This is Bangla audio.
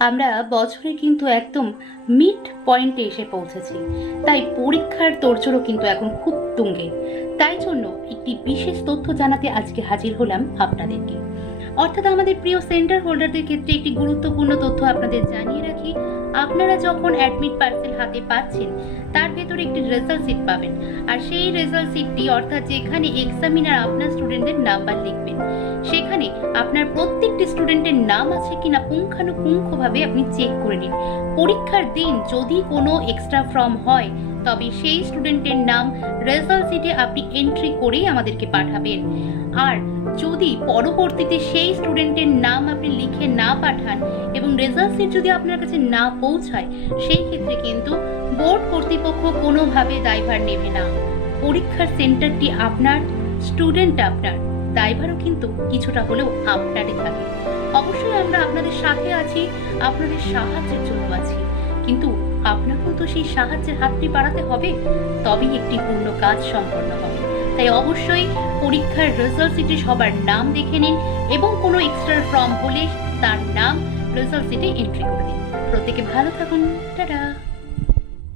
আমরা বছরে কিন্তু একদম মিড পয়েন্টে এসে পৌঁছেছি, তাই পরীক্ষার তোড়জোড়ও কিন্তু এখন খুব তুঙ্গে। তাই জন্য একটি বিশেষ তথ্য জানাতে আজকে হাজির হলাম আপনাদেরকে। অর্থাৎ আমাদের প্রিয় সেন্টার হোল্ডারদের ক্ষেত্রে একটি গুরুত্বপূর্ণ তথ্য আপনাদের জানিয়ে রাখি। আপনারা যখন অ্যাডমিট পার্সেল হাতে পাচ্ছেন, তার ভেতরে একটি রেজাল্ট সিট পাবেন। আর সেই রেজাল্ট সিটটি অর্থাৎ যেখানে এক্সামিনার আপনার স্টুডেন্টদের নাম্বার লিখবেন, সেখানে আপনার প্রত্যেকটি স্টুডেন্টের নাম আছে কিনা পুঙ্খানুপুঙ্খভাবে আপনি চেক করে নিন। পরীক্ষার দিন যদি কোনো এক্সট্রা ফর্ম হয়, তবে সেই স্টুডেন্টের নাম রেজাল্ট সিটে আপনি এন্ট্রি করেই আমাদেরকে পাঠাবেন। আর যদি পরবর্তীতে সেই স্টুডেন্টের নাম আপনি লিখে না পাঠান এবং রেজাল্ট সিট যদি আপনার কাছে না পৌঁছায়, সেই ক্ষেত্রে কিন্তু বোর্ড কর্তৃপক্ষ কোনোভাবে দায়ভার নেবে না। পরীক্ষার সেন্টারটি আপনার, স্টুডেন্ট আপনার, দায়ভারও কিন্তু কিছুটা হলেও আপনারই থাকে। অবশ্যই আমরা আপনাদের সাথে আছি, আপনাদের সাহায্যের জন্য আছি, কিন্তু আপনাকেও তো সেই সাহায্যের হাতটি বাড়াতে হবে, তবেই একটি পূর্ণ কাজ সম্পন্ন হবে। তাই অবশ্যই পরীক্ষার রেজাল্ট সিটে সবার নাম দেখে নিন এবং কোনো এক্সট্রা ফর্ম হলে তার নাম রেজাল্ট সিটে এন্ট্রি করে দিন। প্রত্যেকে ভালো থাকুন। টাটা।